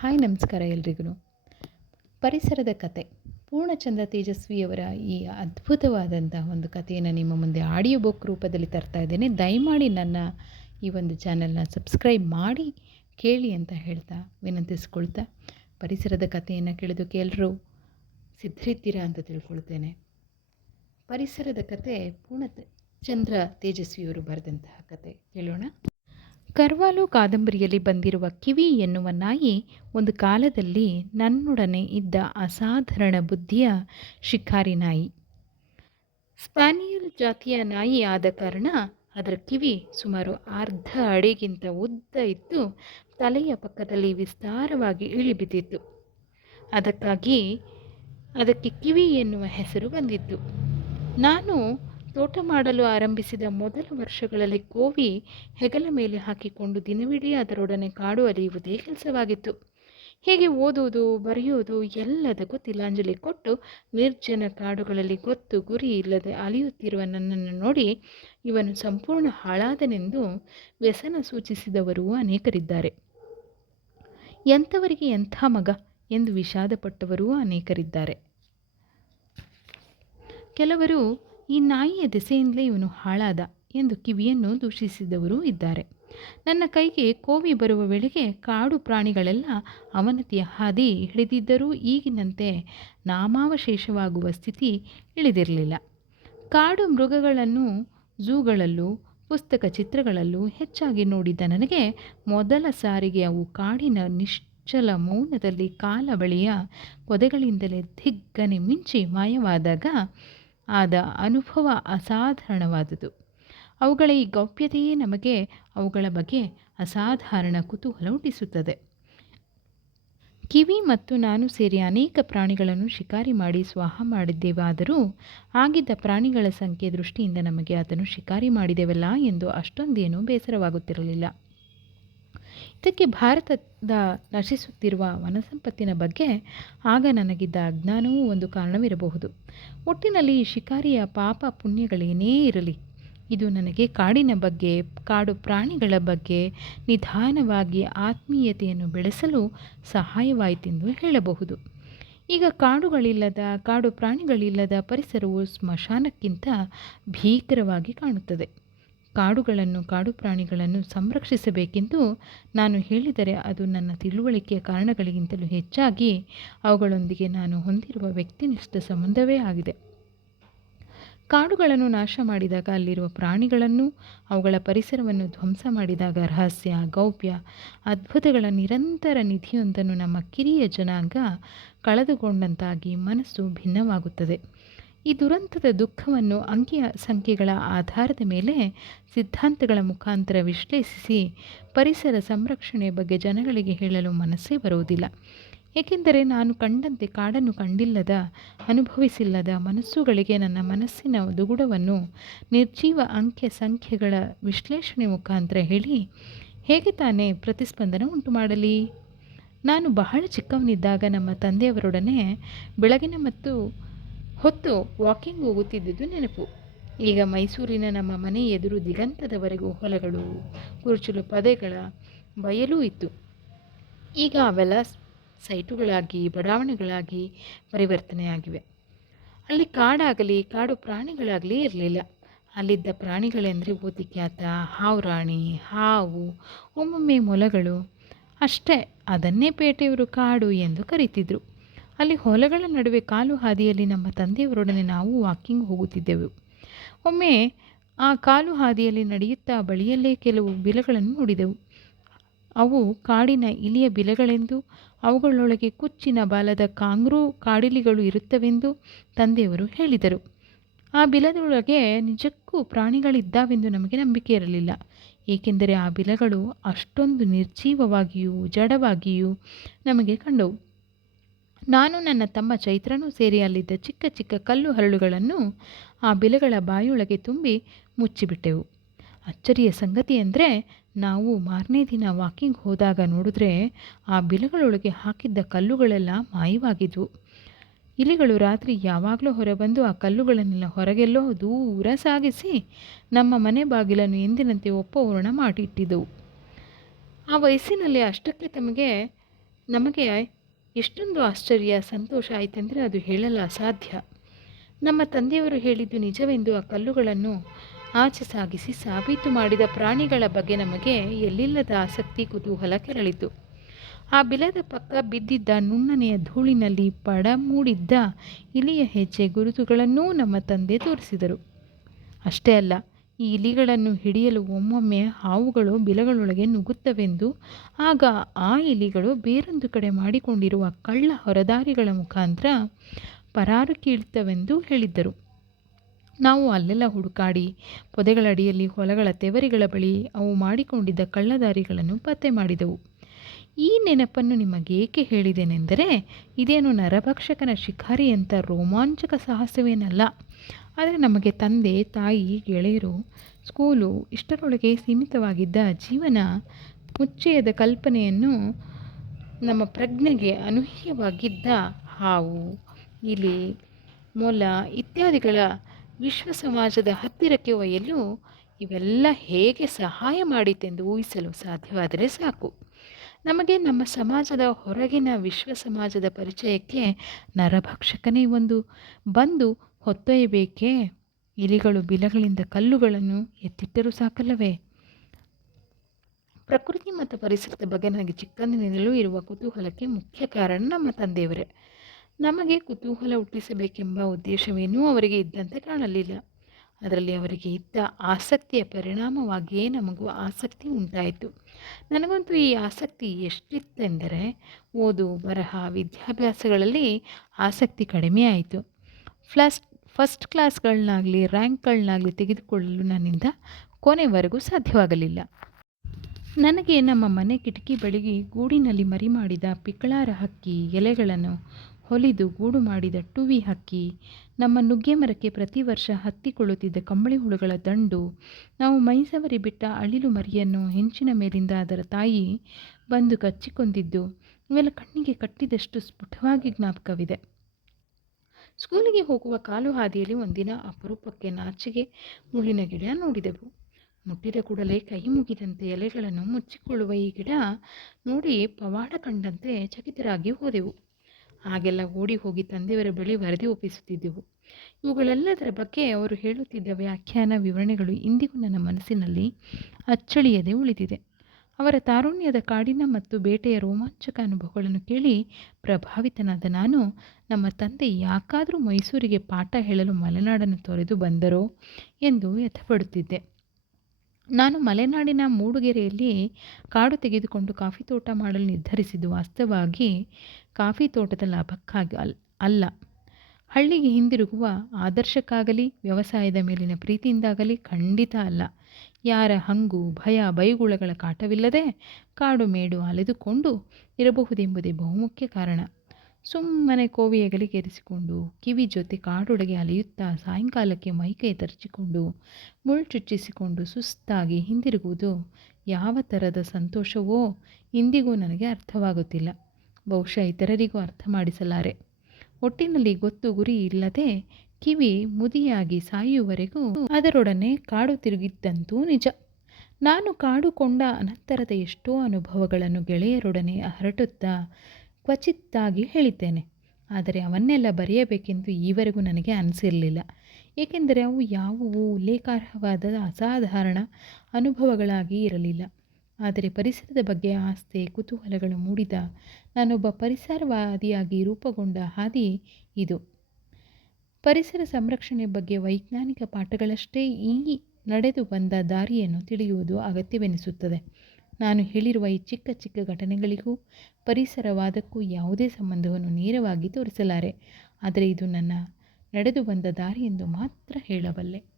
Hi ನಮಸ್ಕಾರ ಎಲ್ರಿಗೂ. ಪರಿಸರದ ಕತೆ. ಪೂರ್ಣಚಂದ್ರ ತೇಜಸ್ವಿಯವರ ಈ ಅದ್ಭುತವಾದಂಥ ಒಂದು ಕಥೆಯನ್ನು ನಿಮ್ಮ ಮುಂದೆ ಆಡಿಯೋ ಬುಕ್ ರೂಪದಲ್ಲಿ ತರ್ತಾ ಇದ್ದೇನೆ. ದಯಮಾಡಿ ನನ್ನ ಈ ಒಂದು ಚಾನಲ್ನ ಸಬ್ಸ್ಕ್ರೈಬ್ ಮಾಡಿ, ಕೇಳಿ ಅಂತ ಹೇಳ್ತಾ ವಿನಂತಿಸ್ಕೊಳ್ತಾ ಪರಿಸರದ ಕಥೆಯನ್ನು ಕೇಳೋದಕ್ಕೆ ಎಲ್ಲರೂ ಸಿದ್ಧರಿದ್ದೀರಾ ಅಂತ ತಿಳ್ಕೊಳ್ತೇನೆ. ಪರಿಸರದ ಕತೆ ಪೂರ್ಣ ಚಂದ್ರ ತೇಜಸ್ವಿಯವರು ಬರೆದಂತಹ ಕತೆ. ಕೇಳೋಣ. ಕರ್ವಾಲು ಕಾದಂಬರಿಯಲ್ಲಿ ಬಂದಿರುವ ಕಿವಿ ಎನ್ನುವ ನಾಯಿ ಒಂದು ಕಾಲದಲ್ಲಿ ನನ್ನೊಡನೆ ಇದ್ದ ಅಸಾಧಾರಣ ಬುದ್ಧಿಯ ಶಿಕಾರಿ ನಾಯಿ. ಸ್ಪ್ಯಾನಿಯಲ್ ಜಾತಿಯ ನಾಯಿ ಆದ ಕಾರಣ ಅದರ ಕಿವಿ ಸುಮಾರು ಅರ್ಧ ಅಡಿಗಿಂತ ಉದ್ದ ಇದ್ದು ತಲೆಯ ಪಕ್ಕದಲ್ಲಿ ವಿಸ್ತಾರವಾಗಿ ಇಳಿಬಿದ್ದಿತ್ತು. ಅದಕ್ಕಾಗಿ ಅದಕ್ಕೆ ಕಿವಿ ಎನ್ನುವ ಹೆಸರು ಬಂದಿತ್ತು. ನಾನು ತೋಟ ಮಾಡಲು ಆರಂಭಿಸಿದ ಮೊದಲ ವರ್ಷಗಳಲ್ಲಿ ಕೋವಿ ಹೆಗಲ ಮೇಲೆ ಹಾಕಿಕೊಂಡು ದಿನವಿಡೀ ಅದರೊಡನೆ ಕಾಡು ಅಲಿಯುವುದೇ ಕೆಲಸವಾಗಿತ್ತು. ಹೇಗೆ ಓದುವುದು, ಬರೆಯುವುದು ಎಲ್ಲದಕ್ಕೂ ತಿಲಾಂಜಲಿ ಕೊಟ್ಟು ನಿರ್ಜನ ಕಾಡುಗಳಲ್ಲಿ ಗೊತ್ತು ಗುರಿ ಇಲ್ಲದೆ ಅಲಿಯುತ್ತಿರುವ ನನ್ನನ್ನು ನೋಡಿ ಇವನು ಸಂಪೂರ್ಣ ಹಾಳಾದನೆಂದು ವ್ಯಸನ ಸೂಚಿಸಿದವರೂ ಅನೇಕರಿದ್ದಾರೆ. ಎಂಥವರಿಗೆ ಎಂಥ ಮಗ ಎಂದು ವಿಷಾದಪಟ್ಟವರೂ ಅನೇಕರಿದ್ದಾರೆ. ಕೆಲವರು ಈ ನಾಯಿಯ ದೆಸೆಯಿಂದಲೇ ಇವನು ಹಾಳಾದ ಎಂದು ಕಿವಿಯನ್ನು ದೂಷಿಸಿದವರೂ ಇದ್ದಾರೆ. ನನ್ನ ಕೈಗೆ ಕೋವಿ ಬರುವ ವೇಳೆಗೆ ಕಾಡು ಪ್ರಾಣಿಗಳೆಲ್ಲ ಅವನತಿಯ ಹಾದಿ ಹಿಡಿದಿದ್ದರೂ ಈಗಿನಂತೆ ನಾಮಾವಶೇಷವಾಗುವ ಸ್ಥಿತಿ ಇಳಿದಿರಲಿಲ್ಲ. ಕಾಡು ಮೃಗಗಳನ್ನು ಝೂಗಳಲ್ಲೂ, ಪುಸ್ತಕ ಚಿತ್ರಗಳಲ್ಲೂ ಹೆಚ್ಚಾಗಿ ನೋಡಿದ್ದ ನನಗೆ ಮೊದಲ ಸಾರಿಗೆ ಅವು ಕಾಡಿನ ನಿಶ್ಚಲ ಮೌನದಲ್ಲಿ ಕಾಲ ಬಳಿಯ ಪೊದೆಗಳಿಂದಲೇ ದಿಗ್ಗನೆ ಮಿಂಚಿ ಮಾಯವಾದಾಗ ಆದ ಅನುಭವ ಅಸಾಧಾರಣವಾದುದು. ಅವುಗಳ ಈ ಗೌಪ್ಯತೆಯೇ ನಮಗೆ ಅವುಗಳ ಬಗ್ಗೆ ಅಸಾಧಾರಣ ಕುತೂಹಲ ಹುಟ್ಟಿಸುತ್ತದೆ. ಕಿವಿ ಮತ್ತು ನಾನು ಸೇರಿ ಅನೇಕ ಪ್ರಾಣಿಗಳನ್ನು ಶಿಕಾರಿ ಮಾಡಿ ಸ್ವಾಹ ಮಾಡಿದ್ದೇವಾದರೂ ಆಗಿದ್ದ ಪ್ರಾಣಿಗಳ ಸಂಖ್ಯೆ ದೃಷ್ಟಿಯಿಂದ ನಮಗೆ ಅದನ್ನು ಶಿಕಾರಿ ಮಾಡಿದೆವಲ್ಲ ಎಂದು ಅಷ್ಟೊಂದೇನೂ ಬೇಸರವಾಗುತ್ತಿರಲಿಲ್ಲ. ಇದಕ್ಕೆ ಭಾರತದ ನಶಿಸುತ್ತಿರುವ ವನಸಂಪತ್ತಿನ ಬಗ್ಗೆ ಆಗ ನನಗಿದ್ದ ಅಜ್ಞಾನವೂ ಒಂದು ಕಾರಣವಿರಬಹುದು. ಒಟ್ಟಿನಲ್ಲಿ ಶಿಕಾರಿಯ ಪಾಪ ಪುಣ್ಯಗಳೇನೇ ಇರಲಿ, ಇದು ನನಗೆ ಕಾಡಿನ ಬಗ್ಗೆ, ಕಾಡು ಪ್ರಾಣಿಗಳ ಬಗ್ಗೆ, ನಿಧಾನವಾಗಿ ಆತ್ಮೀಯತೆಯನ್ನು ಬೆಳೆಸಲು ಸಹಾಯವಾಯಿತೆಂದು ಹೇಳಬಹುದು. ಈಗ ಕಾಡುಗಳಿಲ್ಲದ, ಕಾಡು ಪ್ರಾಣಿಗಳಿಲ್ಲದ ಪರಿಸರವು ಸ್ಮಶಾನಕ್ಕಿಂತ ಭೀಕರವಾಗಿ ಕಾಣುತ್ತದೆ. ಕಾಡುಗಳನ್ನು, ಕಾಡು ಪ್ರಾಣಿಗಳನ್ನು ಸಂರಕ್ಷಿಸಬೇಕೆಂದು ನಾನು ಹೇಳಿದರೆ ಅದು ನನ್ನ ತಿಳುವಳಿಕೆಯ ಕಾರಣಗಳಿಗಿಂತಲೂ ಹೆಚ್ಚಾಗಿ ಅವುಗಳೊಂದಿಗೆ ನಾನು ಹೊಂದಿರುವ ವ್ಯಕ್ತಿನಿಷ್ಠ ಸಂಬಂಧವೇ ಆಗಿದೆ. ಕಾಡುಗಳನ್ನು ನಾಶ ಮಾಡಿದಾಗ ಅಲ್ಲಿರುವ ಪ್ರಾಣಿಗಳನ್ನು, ಅವುಗಳ ಪರಿಸರವನ್ನು ಧ್ವಂಸ ಮಾಡಿದಾಗ ರಹಸ್ಯ, ಗೌಪ್ಯ, ಅದ್ಭುತಗಳ ನಿರಂತರ ನಿಧಿಯೊಂದನ್ನು ನಮ್ಮ ಕಿರಿಯ ಜನಾಂಗ ಕಳೆದುಕೊಂಡಂತಾಗಿ ಮನಸ್ಸು ಭಿನ್ನವಾಗುತ್ತದೆ. ಈ ದುರಂತದ ದುಃಖವನ್ನು ಅಂಕಿಯ ಸಂಖ್ಯೆಗಳ ಆಧಾರದ ಮೇಲೆ ಸಿದ್ಧಾಂತಗಳ ಮುಖಾಂತರ ವಿಶ್ಲೇಷಿಸಿ ಪರಿಸರ ಸಂರಕ್ಷಣೆ ಬಗ್ಗೆ ಜನಗಳಿಗೆ ಹೇಳಲು ಮನಸ್ಸೇ ಬರುವುದಿಲ್ಲ. ಏಕೆಂದರೆ ನಾನು ಕಂಡಂತೆ ಕಾಡನ್ನು ಕಂಡಿಲ್ಲದ, ಅನುಭವಿಸಿಲ್ಲದ ಮನಸ್ಸುಗಳಿಗೆ ನನ್ನ ಮನಸ್ಸಿನ ದುಗುಡವನ್ನು ನಿರ್ಜೀವ ಅಂಕೆ ಸಂಖ್ಯೆಗಳ ವಿಶ್ಲೇಷಣೆ ಮುಖಾಂತರ ಹೇಳಿ ಹೇಗೆ ತಾನೇ ಪ್ರತಿಸ್ಪಂದನ ಉಂಟು ಮಾಡಲಿ? ನಾನು ಬಹಳ ಚಿಕ್ಕವನಿದ್ದಾಗ ನಮ್ಮ ತಂದೆಯವರೊಡನೆ ಬೆಳಗಿನ ಮತ್ತು ಹೊತ್ತು ವಾಕಿಂಗ್ ಹೋಗುತ್ತಿದ್ದುದು ನೆನಪು. ಈಗ ಮೈಸೂರಿನ ನಮ್ಮ ಮನೆ ಎದುರು ದಿಗಂತದವರೆಗೂ ಹೊಲಗಳು, ಕುರುಚಲು ಪದೆಗಳ ಬಯಲೂ ಇತ್ತು. ಈಗ ಅವೆಲ್ಲ ಸೈಟುಗಳಾಗಿ, ಬಡಾವಣೆಗಳಾಗಿ ಪರಿವರ್ತನೆಯಾಗಿವೆ. ಅಲ್ಲಿ ಕಾಡಾಗಲಿ, ಕಾಡು ಪ್ರಾಣಿಗಳಾಗಲಿ ಇರಲಿಲ್ಲ. ಅಲ್ಲಿದ್ದ ಪ್ರಾಣಿಗಳೆಂದರೆ ಓದಿಕ್ಯಾತ ಹಾವುರಾಣಿ, ಹಾವು, ಒಮ್ಮೊಮ್ಮೆ ಮೊಲಗಳು. ಅಷ್ಟೇ, ಅದನ್ನೇ ಪೇಟೆಯವರು ಕಾಡು ಎಂದು ಕರೀತಿದ್ರು. ಅಲ್ಲಿ ಹೊಲಗಳ ನಡುವೆ ಕಾಲು ಹಾದಿಯಲ್ಲಿ ನಮ್ಮ ತಂದೆಯವರೊಡನೆ ನಾವು ವಾಕಿಂಗ್ ಹೋಗುತ್ತಿದ್ದೆವು. ಒಮ್ಮೆ ಆ ಕಾಲು ಹಾದಿಯಲ್ಲಿ ನಡೆಯುತ್ತಾ ಬಳಿಯಲ್ಲೇ ಕೆಲವು ಬಿಲಗಳನ್ನು ನೋಡಿದೆವು. ಅವು ಕಾಡಿನ ಇಲಿಯ ಬಿಲಗಳೆಂದು, ಅವುಗಳೊಳಗೆ ಕುಚ್ಚಿನ ಬಾಲದ ಕಾಂಗ್ರೂ ಕಾಡಿಲಿಗಳು ಇರುತ್ತವೆಂದು ತಂದೆಯವರು ಹೇಳಿದರು. ಆ ಬಿಲದೊಳಗೆ ನಿಜಕ್ಕೂ ಪ್ರಾಣಿಗಳಿದ್ದಾವೆಂದು ನಮಗೆ ನಂಬಿಕೆ ಇರಲಿಲ್ಲ. ಏಕೆಂದರೆ ಆ ಬಿಲಗಳು ಅಷ್ಟೊಂದು ನಿರ್ಜೀವವಾಗಿಯೂ, ಜಡವಾಗಿಯೂ ನಮಗೆ ಕಂಡವು. ನಾನು ನನ್ನ ತಮ್ಮ ಚೈತ್ರನೂ ಸೇರಿ ಅಲ್ಲಿದ್ದ ಚಿಕ್ಕ ಚಿಕ್ಕ ಕಲ್ಲು ಹರಳುಗಳನ್ನು ಆ ಬಿಲಗಳ ಬಾಯೊಳಗೆ ತುಂಬಿ ಮುಚ್ಚಿಬಿಟ್ಟೆವು. ಅಚ್ಚರಿಯ ಸಂಗತಿ ಅಂದರೆ ನಾವು ಮಾರನೇ ದಿನ ವಾಕಿಂಗ್ ಹೋದಾಗ ನೋಡಿದ್ರೆ ಆ ಬಿಲಗಳೊಳಗೆ ಹಾಕಿದ್ದ ಕಲ್ಲುಗಳೆಲ್ಲ ಮಾಯವಾಗಿದ್ವು. ಇಲಿಗಳು ರಾತ್ರಿ ಯಾವಾಗಲೂ ಹೊರಬಂದು ಆ ಕಲ್ಲುಗಳನ್ನೆಲ್ಲ ಹೊರಗೆಲ್ಲೋ ದೂರ ಸಾಗಿಸಿ ನಮ್ಮ ಮನೆ ಬಾಗಿಲನ್ನು ಎಂದಿನಂತೆ ಒಪ್ಪೋರ್ಣ ಮಾಡಿಟ್ಟಿದ್ದವು. ಆ ವಯಸ್ಸಿನಲ್ಲಿ ಅಷ್ಟಕ್ಕೆ ತಮಗೆ ನಮಗೆ ಎಷ್ಟೊಂದು ಆಶ್ಚರ್ಯ, ಸಂತೋಷ ಆಯಿತೆಂದರೆ ಅದು ಹೇಳಲು ಅಸಾಧ್ಯ. ನಮ್ಮ ತಂದೆಯವರು ಹೇಳಿದ್ದು ನಿಜವೆಂದು ಆ ಕಲ್ಲುಗಳನ್ನು ಆಚೆ ಸಾಗಿಸಿ ಸಾಬೀತು ಮಾಡಿದ ಪ್ರಾಣಿಗಳ ಬಗ್ಗೆ ನಮಗೆ ಎಲ್ಲಿಲ್ಲದ ಆಸಕ್ತಿ ಕುತೂಹಲ ಕೆರಳಿತು. ಆ ಬಿಲದ ಪಕ್ಕ ಬಿದ್ದಿದ್ದ ನುಣ್ಣನೆಯ ಧೂಳಿನಲ್ಲಿ ಪಡ ಮೂಡಿದ್ದ ಇಲಿಯ ಹೆಜ್ಜೆ ಗುರುತುಗಳನ್ನೂ ನಮ್ಮ ತಂದೆ ತೋರಿಸಿದರು. ಅಷ್ಟೇ ಅಲ್ಲ ಈ ಇಲಿಗಳನ್ನು ಹಿಡಿಯಲು ಒಮ್ಮೊಮ್ಮೆ ಹಾವುಗಳು ಬಿಲಗಳೊಳಗೆ ನುಗ್ಗುತ್ತವೆಂದು. ಆಗ ಆ ಇಲಿಗಳು ಬೇರೊಂದು ಕಡೆ ಮಾಡಿಕೊಂಡಿರುವ ಕಳ್ಳ ಹೊರದಾರಿಗಳ ಮುಖಾಂತರ ಪರಾರು ಕೀಳ್ತವೆಂದು ಹೇಳಿದ್ದರು. ನಾವು ಅಲ್ಲೆಲ್ಲ ಹುಡುಕಾಡಿ ಪೊದೆಗಳಡಿಯಲ್ಲಿ ಹೊಲಗಳ ತೆವರಿಗಳ ಬಳಿ ಅವು ಮಾಡಿಕೊಂಡಿದ್ದ ಕಳ್ಳದಾರಿಗಳನ್ನು ಪತ್ತೆ ಮಾಡಿದೆವು. ಈ ನೆನಪನ್ನು ನಿಮಗೇಕೆ ಹೇಳಿದೆನೆಂದರೆ, ಇದೇನು ನರಭಕ್ಷಕನ ಶಿಕಾರಿ ರೋಮಾಂಚಕ ಸಾಹಸವೇನಲ್ಲ. ಆದರೆ ನಮಗೆ ತಂದೆ, ತಾಯಿ, ಗೆಳೆಯರು, ಸ್ಕೂಲು ಇಷ್ಟರೊಳಗೆ ಸೀಮಿತವಾಗಿದ್ದ ಜೀವನ ಮುಚ್ಚೆಯದ ಕಲ್ಪನೆಯನ್ನು ನಮ್ಮ ಪ್ರಜ್ಞೆಗೆ ಅನೂಹ್ಯವಾಗಿದ್ದ ಹಾವು, ಇಲಿ, ಮೊಲ ಇತ್ಯಾದಿಗಳ ವಿಶ್ವ ಸಮಾಜದ ಹತ್ತಿರಕ್ಕೆ ಒಯ್ಯಲು ಇವೆಲ್ಲ ಹೇಗೆ ಸಹಾಯ ಮಾಡಿತೆಂದು ಊಹಿಸಲು ಸಾಧ್ಯವಾದರೆ ಸಾಕು. ನಮಗೆ ನಮ್ಮ ಸಮಾಜದ ಹೊರಗಿನ ವಿಶ್ವ ಸಮಾಜದ ಪರಿಚಯಕ್ಕೆ ನರಭಕ್ಷಕನೇ ಒಂದು ಬಂದು ಹೊತ್ತೊಯ್ಯಬೇಕೇ? ಇಲಿಗಳು ಬಿಲಗಳಿಂದ ಕಲ್ಲುಗಳನ್ನು ಎತ್ತಿಟ್ಟರೂ ಸಾಕಲ್ಲವೇ? ಪ್ರಕೃತಿ ಮತ್ತು ಪರಿಸರದ ಬಗ್ಗೆ ನನಗೆ ಚಿಕ್ಕಂದಿನಿಂದಲೂ ಇರುವ ಕುತೂಹಲಕ್ಕೆ ಮುಖ್ಯ ಕಾರಣ ನಮ್ಮ ತಂದೆಯವರೇ. ನಮಗೆ ಕುತೂಹಲ ಹುಟ್ಟಿಸಬೇಕೆಂಬ ಉದ್ದೇಶವೇನೂ ಅವರಿಗೆ ಇದ್ದಂತೆ ಕಾಣಲಿಲ್ಲ. ಅದರಲ್ಲಿ ಅವರಿಗೆ ಇದ್ದ ಆಸಕ್ತಿಯ ಪರಿಣಾಮವಾಗಿಯೇ ನಮಗೂ ಆಸಕ್ತಿ ಉಂಟಾಯಿತು. ನನಗಂತೂ ಈ ಆಸಕ್ತಿ ಎಷ್ಟಿತ್ತೆಂದರೆ, ಓದು, ಬರಹ, ವಿದ್ಯಾಭ್ಯಾಸಗಳಲ್ಲಿ ಆಸಕ್ತಿ ಕಡಿಮೆ ಆಯಿತು ಫ್ಲಸ್ ಫಸ್ಟ್ ಕ್ಲಾಸ್ಗಳನ್ನಾಗಲಿ ರ್ಯಾಂಕ್ಗಳನ್ನಾಗಲಿ ತೆಗೆದುಕೊಳ್ಳಲು ನನ್ನಿಂದ ಕೊನೆವರೆಗೂ ಸಾಧ್ಯವಾಗಲಿಲ್ಲ. ನನಗೆ ನಮ್ಮ ಮನೆ ಕಿಟಕಿ ಬಳಿಗೆ ಗೂಡಿನಲ್ಲಿ ಮರಿ ಮಾಡಿದ ಪಿಕ್ಕಳಾರ ಹಕ್ಕಿ, ಎಲೆಗಳನ್ನು ಹೊಲಿದು ಗೂಡು ಮಾಡಿದ ಟುವಿ ಹಕ್ಕಿ, ನಮ್ಮ ನುಗ್ಗೆ ಮರಕ್ಕೆ ಪ್ರತಿ ವರ್ಷ ಹತ್ತಿಕೊಳ್ಳುತ್ತಿದ್ದ ಕಂಬಳಿ ಹುಳುಗಳ ದಂಡು, ನಾವು ಮೈಸವರಿ ಬಿಟ್ಟ ಅಳಿಲು ಮರಿಯನ್ನು ಹೆಂಚಿನ ಮೇಲಿಂದ ಅದರ ತಾಯಿ ಬಂದು ಕಚ್ಚಿಕೊಂಡಿದ್ದು, ಇವೆಲ್ಲ ಕಣ್ಣಿಗೆ ಕಟ್ಟಿದಷ್ಟು ಸ್ಫುಟವಾಗಿ ಜ್ಞಾಪಕವಿದೆ. ಸ್ಕೂಲಿಗೆ ಹೋಗುವ ಕಾಲು ಹಾದಿಯಲ್ಲಿ ಒಂದಿನ ಅಪರೂಪಕ್ಕೆ ನಾಚಿಗೆ ಮುಳ್ಳಿನ ಗಿಡ ನೋಡಿದೆವು. ಮುಟ್ಟಿದ ಕೂಡಲೇ ಕೈ ಮುಗಿದಂತೆ ಎಲೆಗಳನ್ನು ಮುಚ್ಚಿಕೊಳ್ಳುವ ಈ ಗಿಡ ನೋಡಿ ಪವಾಡ ಕಂಡಂತೆ ಚಕಿತರಾಗಿ ಹೋದೆವು. ಹಾಗೆಲ್ಲ ಓಡಿ ಹೋಗಿ ತಂದೆಯವರ ಬಳಿ ವರದಿ ಒಪ್ಪಿಸುತ್ತಿದ್ದೆವು. ಇವುಗಳೆಲ್ಲದರ ಬಗ್ಗೆ ಅವರು ಹೇಳುತ್ತಿದ್ದ ವ್ಯಾಖ್ಯಾನ ವಿವರಣೆಗಳು ಇಂದಿಗೂ ನನ್ನ ಮನಸ್ಸಿನಲ್ಲಿ ಅಚ್ಚಳಿಯದೆ ಉಳಿದಿದೆ. ಅವರ ತಾರುಣ್ಯದ ಕಾಡಿನ ಮತ್ತು ಬೇಟೆಯ ರೋಮಾಂಚಕ ಅನುಭವಗಳನ್ನು ಕೇಳಿ ಪ್ರಭಾವಿತನಾದ ನಾನು, ನಮ್ಮ ತಂದೆ ಯಾಕಾದರೂ ಮೈಸೂರಿಗೆ ಪಾಠ ಹೇಳಲು ಮಲೆನಾಡನ್ನು ತೊರೆದು ಬಂದರೋ ಎಂದು ಯಥಪಡುತ್ತಿದ್ದೆ ನಾನು ಮಲೆನಾಡಿನ ಮೂಡುಗೆರೆಯಲ್ಲಿ ಕಾಡು ತೆಗೆದುಕೊಂಡು ಕಾಫಿ ತೋಟ ಮಾಡಲು ನಿರ್ಧರಿಸಿದ್ದು ವಾಸ್ತವವಾಗಿ ಕಾಫಿ ತೋಟದ ಲಾಭಕ್ಕಾಗಿ ಅಲ್, ಅಲ್ಲ. ಹಳ್ಳಿಗೆ ಹಿಂದಿರುಗುವ ಆದರ್ಶಕ್ಕಾಗಲಿ, ವ್ಯವಸಾಯದ ಮೇಲಿನ ಪ್ರೀತಿಯಿಂದಾಗಲಿ ಖಂಡಿತ ಅಲ್ಲ. ಯಾರ ಹಂಗು ಭಯ ಬೈಗುಳಗಳ ಕಾಟವಿಲ್ಲದೆ ಕಾಡು ಮೇಡು ಅಲೆದುಕೊಂಡು ಇರಬಹುದೆಂಬುದೇ ಬಹುಮುಖ್ಯ ಕಾರಣ. ಸುಮ್ಮನೆ ಕೋವಿಯಗಲಿಗೇರಿಸಿಕೊಂಡು ಕಿವಿ ಜೊತೆ ಕಾಡೊಳಗೆ ಅಲೆಯುತ್ತಾ ಸಾಯಂಕಾಲಕ್ಕೆ ಮೈಕೈ ತರಚಿಕೊಂಡು ಮುಳ್ಚುಚ್ಚಿಸಿಕೊಂಡು ಸುಸ್ತಾಗಿ ಹಿಂದಿರುಗುವುದು ಯಾವ ಥರದ ಸಂತೋಷವೋ ಇಂದಿಗೂ ನನಗೆ ಅರ್ಥವಾಗುತ್ತಿಲ್ಲ. ಬಹುಶಃ ಇತರರಿಗೂ ಅರ್ಥ ಮಾಡಿಸಲಾರೆ. ಒಟ್ಟಿನಲ್ಲಿ ಗೊತ್ತು ಗುರಿ ಇಲ್ಲದೆ ಕಿವಿ ಮುದಿಯಾಗಿ ಸಾಯುವವರೆಗೂ ಅದರೊಡನೆ ಕಾಡು ತಿರುಗಿದ್ದಂತೂ ನಿಜ. ನಾನು ಕಾಡುಕೊಂಡ ಅನಂತರದ ಎಷ್ಟೋ ಅನುಭವಗಳನ್ನು ಗೆಳೆಯರೊಡನೆ ಹರಟುತ್ತಾ ಕ್ವಚಿತ್ತಾಗಿ ಹೇಳಿದ್ದೇನೆ. ಆದರೆ ಅವನ್ನೆಲ್ಲ ಬರೆಯಬೇಕೆಂದು ಈವರೆಗೂ ನನಗೆ ಅನಿಸಿರಲಿಲ್ಲ. ಏಕೆಂದರೆ ಅವು ಯಾವುವು ಉಲ್ಲೇಖಾರ್ಹವಾದ ಅಸಾಧಾರಣ ಅನುಭವಗಳಾಗಿ ಇರಲಿಲ್ಲ. ಆದರೆ ಪರಿಸರದ ಬಗ್ಗೆ ಆಸ್ತೆ ಕುತೂಹಲಗಳು ಮೂಡಿದ ನಾನೊಬ್ಬ ಪರಿಸರವಾದಿಯಾಗಿ ರೂಪುಗೊಂಡ ಹಾದಿ ಇದು. ಪರಿಸರ ಸಂರಕ್ಷಣೆ ಬಗ್ಗೆ ವೈಜ್ಞಾನಿಕ ಪಾಠಗಳಷ್ಟೇ ಈ ನಡೆದು ಬಂದ ದಾರಿಯನ್ನು ತಿಳಿಯುವುದು ಅಗತ್ಯವೆನಿಸುತ್ತದೆ. ನಾನು ಹೇಳಿರುವ ಈ ಚಿಕ್ಕ ಚಿಕ್ಕ ಘಟನೆಗಳಿಗೂ ಪರಿಸರವಾದಕ್ಕೂ ಯಾವುದೇ ಸಂಬಂಧವನ್ನು ನೇರವಾಗಿ ತೋರಿಸಲಾರೆ. ಆದರೆ ಇದು ನನ್ನ ನಡೆದು ಬಂದ ದಾರಿ ಎಂದು ಮಾತ್ರ ಹೇಳಬಲ್ಲೆ.